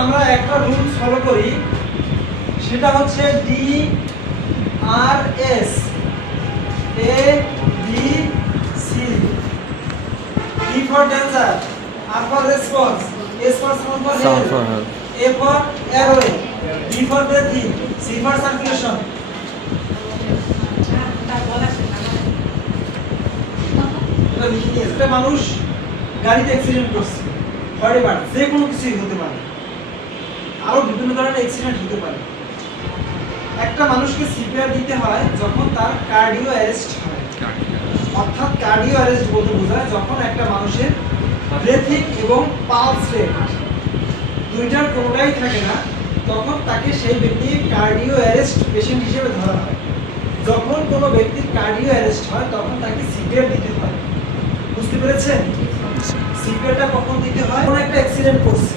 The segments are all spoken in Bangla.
আমরা একটা রুল ফলো করি, সেটা হচ্ছে D R S A B C. D for danger, R for response, S for sound for help, A for airway, B for breathing, C for circulation. এটা লিখে নিয়ে একটা মানুষ গাড়িতে অ্যাক্সিডেন্ট করছে, হয়বার যে কোনো কিছুই হতে পারে, আরো বিভিন্ন ধরনের অ্যাক্সিডেন্ট হতে পারে। একটা মানুষকে সিপিআর দিতে হয় যখন তার কার্ডিও অ্যারেস্ট হয়, অর্থাৎ কার্ডিও অ্যারেস্ট বলতে বোঝায় যখন একটা মানুষের ব্রেথিং এবং পালস রেট দুইটার কোনোটাই থাকে না, তখন তাকে সেই ব্যক্তি কার্ডিও অ্যারেস্ট পেশেন্ট হিসেবে ধরা হয়। যখন কোনো ব্যক্তির কার্ডিও অ্যারেস্ট হয় তখন তাকে সিপিআর দিতে হয়। বুঝতে পেরেছেন? সিপিআরটা কখন দিতে হয়? কোন একটা অ্যাক্সিডেন্ট করছে,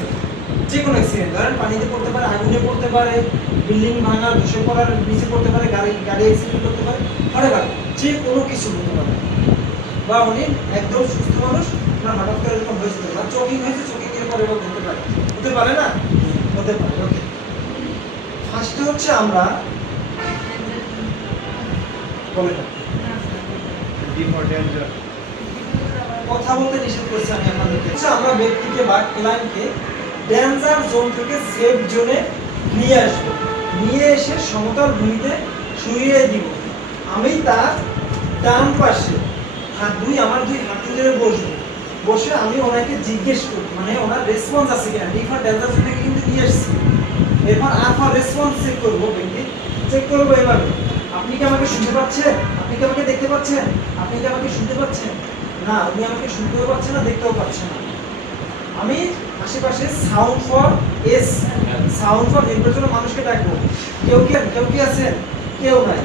যে কোনো অ্যাক্সিডেন্ট, ধরেন পানিতে পড়তে পারে, আগুনে পড়তে পারে, বিল্ডিং ভাঙা, ধসে পড়ার নিচে পড়তে পারে, গাড়ি অ্যাক্সিডেন্ট করতে পারে, হরেবার যে কোনো কিছু হতে পারে। বা উনি একদম সুস্থ মানুষ, আপনার হঠাৎ করে এরকম হয়েছে, বা চোকিং হয়েছে, চোকিং এর পরে এরকম হতে পারে, হতে পারে না? হতে পারে। ওকে, ফার্স্টে হচ্ছে আমরা বলে কথা বলতে নিষেধ করেছি আমি আপনাদেরকে। আমরা ব্যক্তিকে বা ক্লায়েন্টকে ডেঞ্জার জোন থেকে সেফ জোনে নিয়ে আসবো, নিয়ে এসে সমতল ভূমিতে শুইয়ে দিব। আমি তার ডান পাশে আমার দুই হাত ধরে বসবো, বসে আমি ওনাকে জিজ্ঞেস করব, মানে ওনার রেসপন্স আছে কিনা। ডি ফর ডেঞ্জার জোন থেকে কিন্তু নিয়ে আসছি, এরপর আর ফর রেসপন্স চেক করবো। ব্যক্তি চেক করবো এভাবে, আপনি কি আমাকে শুনতে পাচ্ছেন? আপনি কি আমাকে দেখতে পাচ্ছেন? আপনি কি আমাকে শুনতে পাচ্ছেন? না, উনি আমাকে শুনতেও পাচ্ছে না, দেখতেও পাচ্ছে না। আমি আশেপাশে sound for S, sound for হেল্পের জন্য মানুষকে ডাকবো। কেউ কি আছেন? কেউ নাই।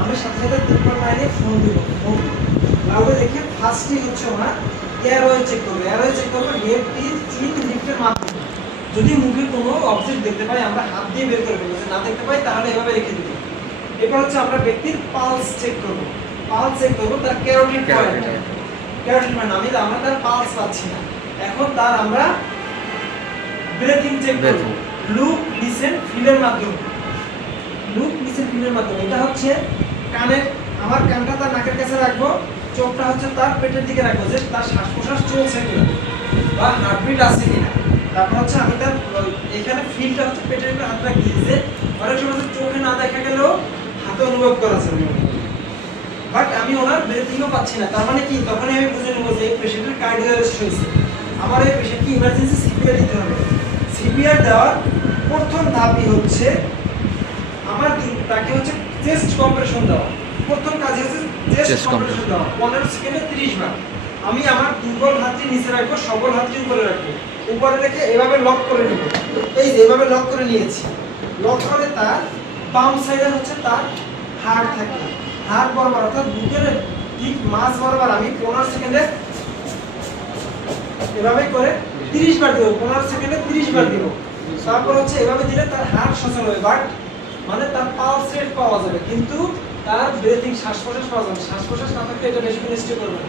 আমি সাথে সাথে 3.9 ফোন দিব। ফোন লাউডে দেখে ফার্স্টই হচ্ছে ওনার এয়ারওয়ে চেক করবে। এয়ারওয়ে চেক করবে হেড চিন লিফটের মাধ্যমে। যদি মুখে কোনো অবজেক্ট দেখতে পাই আমরা হাত দিয়ে বের করে দেবো, না দেখতে পাই তাহলে এভাবে রেখে দেবো। এরপর হচ্ছে আমরা ব্যক্তির পালস চেক করবো। পালস চেক করবো তার ক্যারোটিড পয়েন্ট, ক্যারোটিড পয়েন্ট আমরা তার পালস পাচ্ছি না। এখন তার আমরা ব্রেথিং চেক করব, লুক লিসেন ফিলের মাধ্যমে। লুক লিসেন ফিলের মাধ্যমে এটা হচ্ছে কানের, আমার কানটা তার নাকের কাছে রাখবো, চোখটা হচ্ছে তার পেটের দিকে রাখবো, যে তার শ্বাস প্রশ্বাস চলছে কিনা বা হার্টবিট আছে কিনা। তারপর হচ্ছে আমি তার এখানে ফিলটা হচ্ছে পেটের উপরে হাত রাখি, যে অনেক সময় চোখে না দেখা গেলেও হাতে অনুভব করা যাবে, বাট আমি ওনার ব্রেথিংও পাচ্ছি না। তার মানে কি, তখনই আমি বুঝে নেবো যে এই পেশেন্টের কার্ডিও অ্যারেস্ট হয়েছে, আমার এই পেশেন্টকে ইমার্জেন্সি সিপিআর দিতে হবে। সিপিআর দেওয়ার প্রথম ধাপই হচ্ছে আমার তাকে হচ্ছে চেস্ট কম্প্রেশন দেওয়া। প্রথম কাজ হচ্ছে চেস্ট কম্প্রেশন দেওয়া, 15 সেকেন্ডে 30 বার। আমি আমার দুর্বল হাতটি নিচে রাখবো, সবল হাতটি উপরে রাখবো, উপরে রেখে এভাবে লক করে নেব। এই যে এভাবে লক করে নিয়েছি, লক করে তার বাম সাইডে হচ্ছে তার হাড় থাকে, হাড় বরাবর অর্থাৎ বুকের ঠিক মাঝ বরাবর আমি 15 সেকেন্ডে এভাবে করে 30 বার দেব। 15 সেকেন্ডে 30 বার দেব। তারপর হচ্ছে এভাবে দিলে তার হার্ট সচল হবে, বাট মানে তার পালস রেট পাওয়া যাবে, কিন্তু তার ব্রেথিং শ্বাস প্রশ্বাস পাওয়া যাবে। শ্বাস প্রশ্বাস না থাকলে এটা বেশিক্ষণ স্টে করবে না।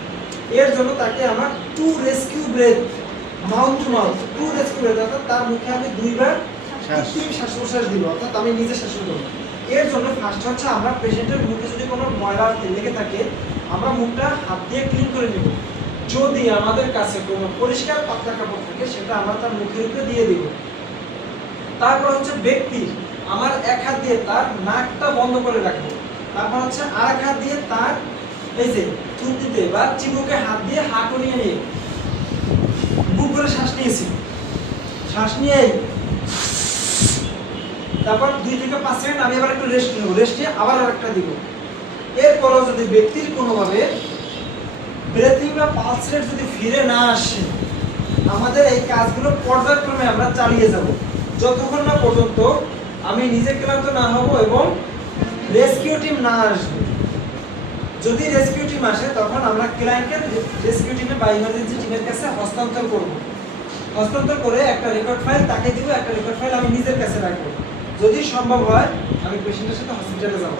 এর জন্য তাকে আমরা two rescue breath, mouth to mouth, two rescue breath, অর্থাৎ তার মুখে আমি দুইবার কৃত্রিম শ্বাস প্রশ্বাস দিব, অর্থাৎ আমি নিজে শ্বাস করব। এর জন্য ফার্স্ট হচ্ছে আমরা পেশেন্টের মুখে যদি কোনো ময়লা লেগে থাকে আমরা মুখটা হাত দিয়ে ক্লিন করে নেব। যদি আমাদের কাছে কোনো পরিষ্কার পাতলা কাপড় থাকে সেটা আমরা তার মুখের উপরে দিয়ে দিব। তারপর হচ্ছে ব্যক্তি আমার এক হাত দিয়ে তার নাকটা বন্ধ করে রাখবো, তারপর হচ্ছে আর এক হাত দিয়ে তার এই যে থুতনিতে বা চিবুকে হাত দিয়ে হা করিয়ে নিয়ে বুক করে শ্বাস নিয়েছি, শ্বাস নিয়ে তারপর 2 থেকে 5 সেকেন্ড আমি আবার একটু রেস্ট নেব, রেস্ট নিয়ে আবার আরেকটা দিব। এরপরও যদি ব্যক্তির কোনোভাবে ব্রেথিং বা পালস রেট যদি ফিরে না আসে, আমাদের এই কাজগুলো পর্যায়ক্রমে আমরা চালিয়ে যাব যতক্ষণ না পর্যন্ত আমি নিজে ক্লান্ত না হব এবং রেস্কিউ টিম না আসবে। যদি রেস্কিউ টিম আসে তখন আমরা ক্লায়েন্টকে রেস্কিউ টিমে বা ইমার্জেন্সি টিমের কাছে হস্তান্তর করব। হস্তান্তর করে একটা রেকর্ড ফাইল তাকে দিব, একটা রেকর্ড ফাইল আমি নিজের কাছে রাখবো। যদি সম্ভব হয় আমি পেশেন্টের সাথে হসপিটালে যাব।